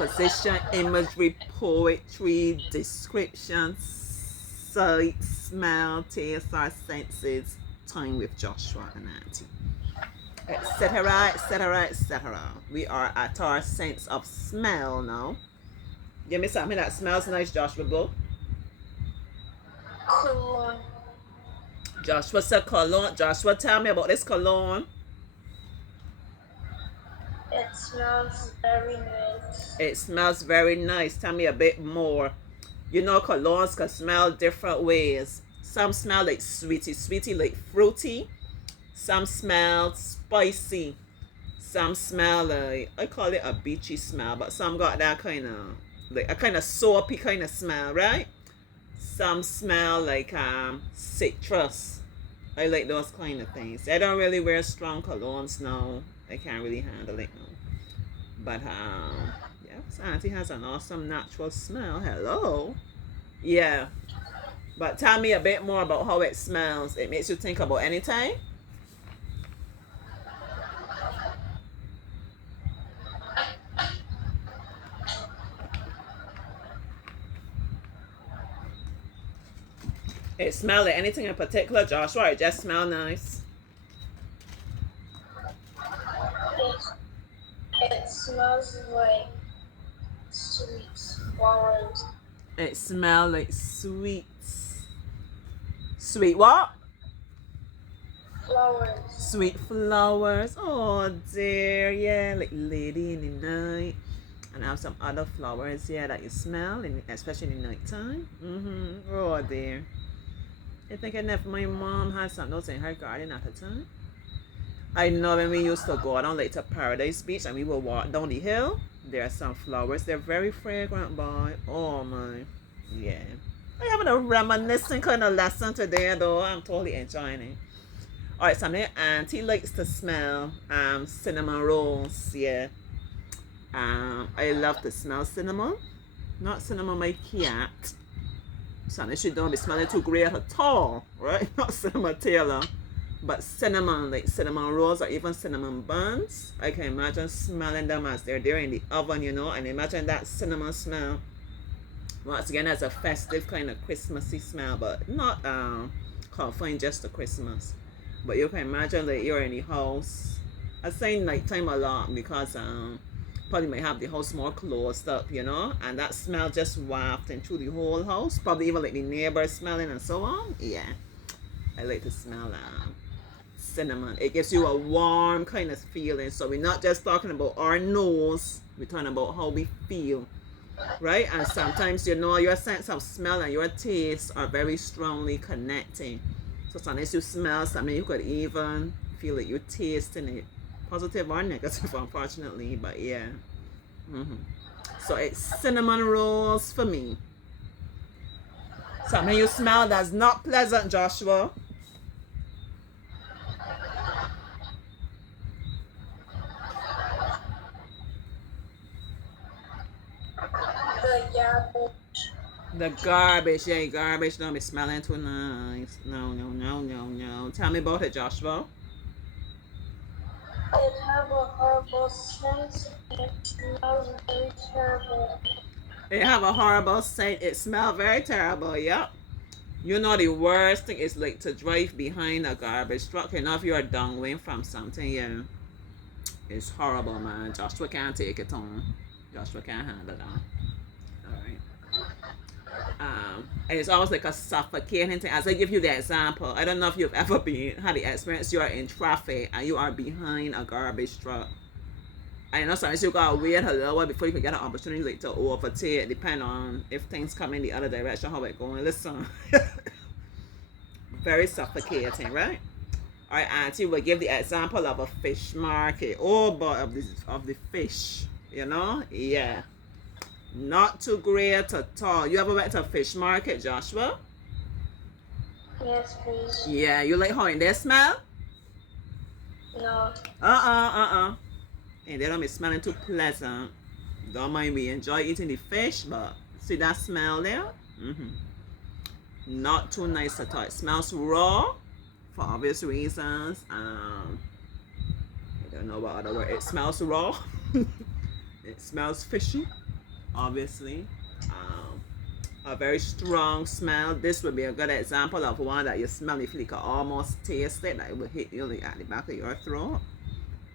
composition, imagery, poetry, description, sight, smell, taste, our senses, time with Joshua and Auntie, etc., etc., etc. We are at our sense of smell now. Give me something that smells nice, Joshua, bro. Cologne. Joshua said cologne. Joshua, tell me about this cologne. It smells very nice. It smells very nice. Tell me a bit more. You know, colognes can smell different ways. Some smell like sweetie, like fruity. Some smell spicy. Some smell like, I call it a beachy smell, but some got that kind of, like a kind of soapy kind of smell, right? Some smell like citrus. I like those kind of things. I don't really wear strong colognes now. I can't really handle it now. But yes, Auntie has an awesome natural smell. Hello. Yeah. But tell me a bit more about how it smells. It makes you think about anything? It smells like anything in particular, Joshua? It just smells nice. It smells like sweet flowers. It smells like sweets. Sweet what? Flowers. Sweet flowers. Oh dear, yeah, like Lady in the Night. And I have some other flowers here that you smell, especially in the nighttime. Oh dear. I think if my mom had some those in her garden at the time. I know when we used to go down like to Paradise Beach and we would walk down the hill, there are some flowers. They're very fragrant, boy. Oh my. Yeah. I'm having a reminiscing kind of lesson today though. I'm totally enjoying it. Alright, so my auntie likes to smell cinnamon rolls. Yeah. I love to smell cinnamon. Not cinnamon my cat. So she don't be smelling too great at all, right? Not cinnamon Taylor, but cinnamon, like cinnamon rolls or even cinnamon buns. I can imagine smelling them as they're there in the oven, you know, and imagine that cinnamon smell. Once again, as a festive kind of Christmassy smell, but not confined just to Christmas. But you can imagine that you're in the house. I say nighttime a lot because probably might have the house more closed up, you know, and that smell just wafting through the whole house, probably even like the neighbors smelling and so on. Yeah, I like to smell cinnamon. It gives you a warm kind of feeling. So we're not just talking about our nose, we're talking about how we feel, right? And sometimes, you know, your sense of smell and your taste are very strongly connecting. So sometimes you smell something, you could even feel like you're tasting it, positive or negative, unfortunately, but yeah. So it's cinnamon rolls for me. Something you smell that's not pleasant, Joshua. The garbage. The garbage, yeah, garbage don't be smelling too nice. No. Tell me about it, Joshua. It has a horrible scent. It smells very terrible. It have a horrible scent. It smell very terrible. Yep. You know the worst thing is like to drive behind a garbage truck. You know if you're downwind from something, yeah, it's horrible, man. Joshua can't take it on. Joshua can't handle that. All right. And it's always like a suffocating thing. As I give you the example, I don't know if you've ever had the experience. You are in traffic and you are behind a garbage truck. I know sometimes you gotta wait a little while before you can get an opportunity like to overtake, depending on if things come in the other direction, how it going. Listen, very suffocating, right? All right, Auntie will give the example of a fish market. Oh boy, of the fish, you know, yeah, not too great at all. You ever went to a fish market, Joshua? Yes, please. Yeah, you like how in there smell? No. And they don't be smelling too pleasant. Don't mind we enjoy eating the fish, but see that smell there? Not too nice at all. It smells raw for obvious reasons. I don't know what other word. It smells raw. It smells fishy. obviously. A very strong smell. This would be a good example of one that you smell. If you can almost taste it, that it will hit you like at the back of your throat.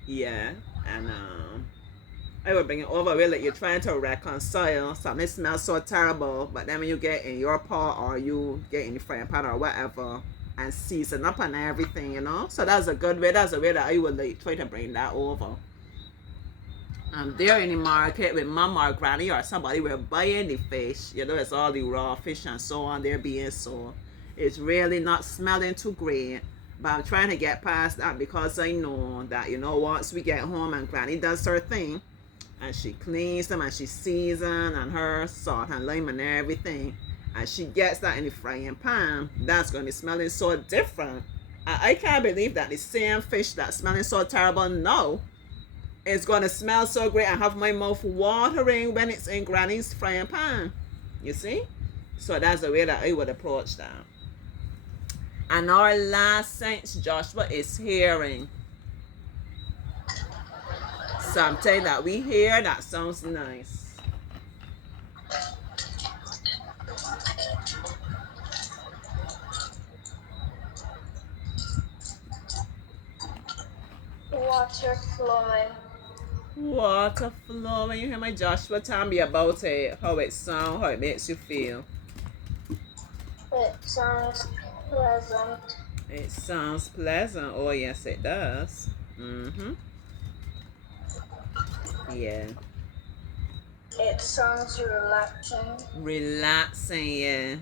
Yeah, and I will bring it over where like you're trying to reconcile something smells so terrible, but then when you get in your pot or you get in the frying pan or whatever and season up and everything, you know. So that's a good way. That's a way that I would like try to bring that over. There in the market with mom or granny or somebody, we're buying the fish. You know, it's all the raw fish and so on. They're being sold. It's really not smelling too great. But I'm trying to get past that because I know that, you know, once we get home and granny does her thing and she cleans them and she seasons and her salt and lime and everything, and she gets that in the frying pan, that's going to be smelling so different. I can't believe that the same fish that's smelling so terrible now, it's gonna smell so great and have my mouth watering when it's in granny's frying pan. You see? So that's the way that I would approach that. And our last sense, Joshua, is hearing. Something that we hear that sounds nice. Water flowing. Water flowing. You hear my Joshua? Tell me about it. How it sounds, how it makes you feel. It sounds pleasant. It sounds pleasant. Oh, yes, it does. Mm-hmm. Yeah. It sounds relaxing. Relaxing, yeah.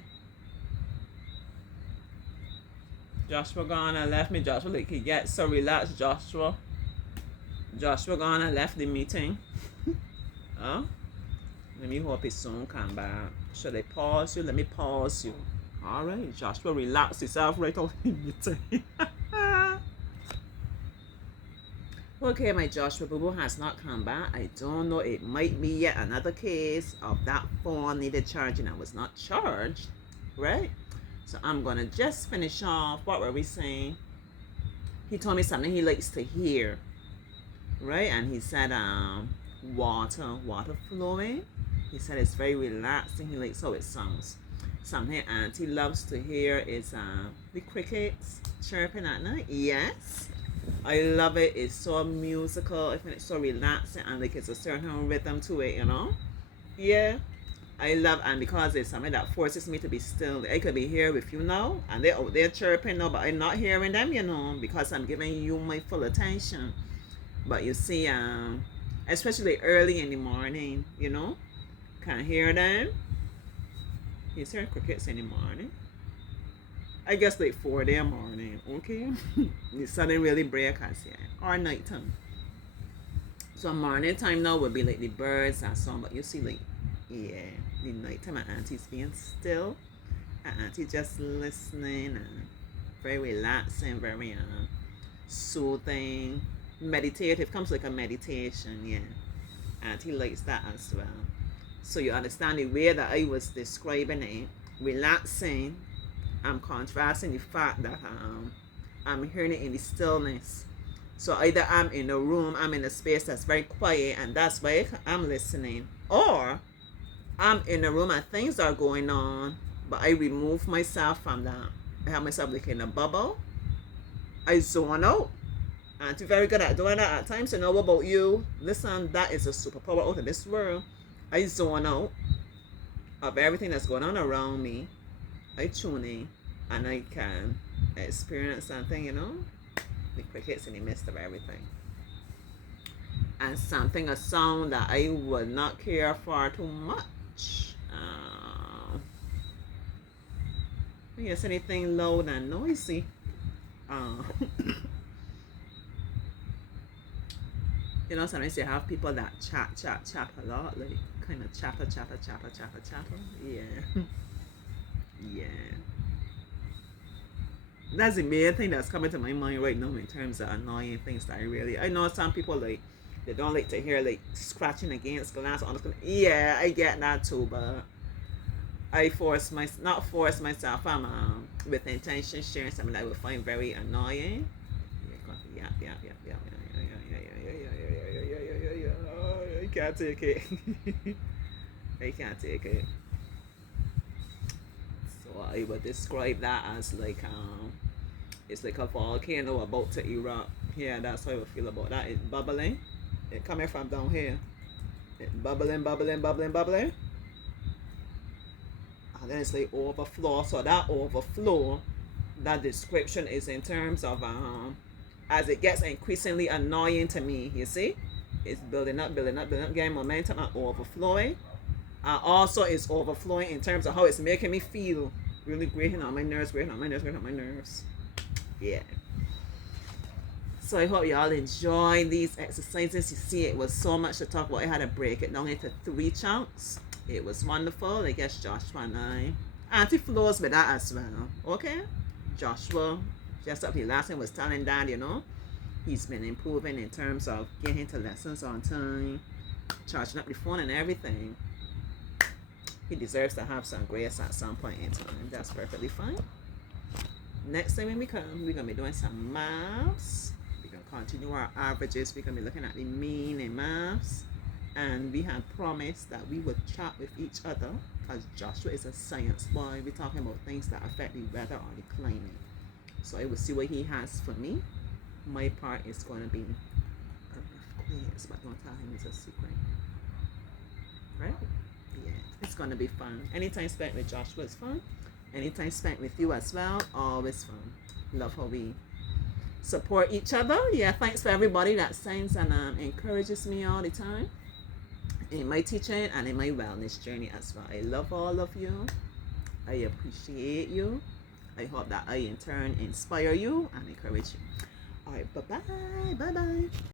Joshua gonna left me. Joshua like he get so relaxed. Joshua gonna left the meeting. Oh, let me hope he soon come back. Should I pause you? Let me pause you. All right, Joshua, relax yourself right out the meeting. Okay, my Joshua Boo has not come back. I don't know. It might be yet another case of that phone needed charging and was not charged, right? So I'm gonna just finish off. What were we saying? He told me something he likes to hear, right? And he said, water flowing. He said it's very relaxing. He likes how it sounds. Something Auntie loves to hear is the crickets chirping at night. Yes, I love it. It's so musical. I find it so relaxing and like it's a certain rhythm to it, you know? Yeah. I love, and because it's something that forces me to be still. I could be here with you now and they're out there chirping now, but I'm not hearing them, you know, because I'm giving you my full attention. But you see, especially early in the morning, you know, can't hear them. You hear crickets in the morning. I guess like 4 day morning, okay? The sun ain't really break us yet. Or nighttime. So morning time now would be like the birds and so on, but you see like, yeah, the nighttime and Auntie's being still. And Auntie just listening and very relaxing, very soothing, meditative. Comes like a meditation, yeah. Auntie likes that as well. So you understand the way that I was describing it, relaxing. I'm contrasting the fact that I'm hearing it in the stillness. So either I'm in a room, I'm in a space that's very quiet, and that's why I'm listening, or I'm in a room and things are going on, but I remove myself from that. I have myself like in a bubble. I zone out. Auntie very good at doing that at times. You know what about you? Listen, that is a superpower out of this world. I zone out of everything that's going on around me. I tune in and I can experience something, you know, the crickets in the midst of everything. And something, a sound that I would not care for too much. I guess anything loud and noisy. You know, sometimes you have people that chat a lot, like kind of chatter. Yeah. Yeah. That's the main thing that's coming to my mind right now in terms of annoying things that I know some people like they don't like to hear like scratching against glass on the screen. Yeah, I get that too, but I not force myself. I'm with intention sharing something that I would find very annoying. Yeah. I can't take it. I can't take it. So I would describe that as like it's like a volcano about to erupt. Yeah, that's how I would feel about that. It's bubbling. It coming from down here. It bubbling, bubbling, bubbling, bubbling. And then it's like overflow. So that overflow, that description is in terms of as it gets increasingly annoying to me, you see? It's building up, building up, building up, getting momentum and overflowing. And also it's overflowing in terms of how it's making me feel really grating on my nerves, grating on my nerves, grating on my nerves. Yeah. So I hope y'all enjoy these exercises. You see, it was so much to talk about. I had to break it down into 3 chunks. It was wonderful. I guess Joshua and Auntie flows with that as well. Okay? Joshua, just up here last time was telling Dad, you know, he's been improving in terms of getting to lessons on time, charging up the phone and everything. He deserves to have some grace at some point in time. That's perfectly fine. Next time when we come, we're going to be doing some maths. We're going to continue our averages. We're going to be looking at the mean in maths. And we had promised that we would chat with each other because Joshua is a science boy. We're talking about things that affect the weather or the climate. So I will see what he has for me. My part is going to be a rough quiz, but don't tell him it's a secret. Right? Yeah, it's going to be fun. Anytime spent with Joshua is fun. Anytime spent with you as well, always fun. Love how we support each other. Yeah, thanks for everybody that signs and encourages me all the time in my teaching and in my wellness journey as well. I love all of you. I appreciate you. I hope that I in turn inspire you and encourage you. All right, bye-bye. Bye-bye.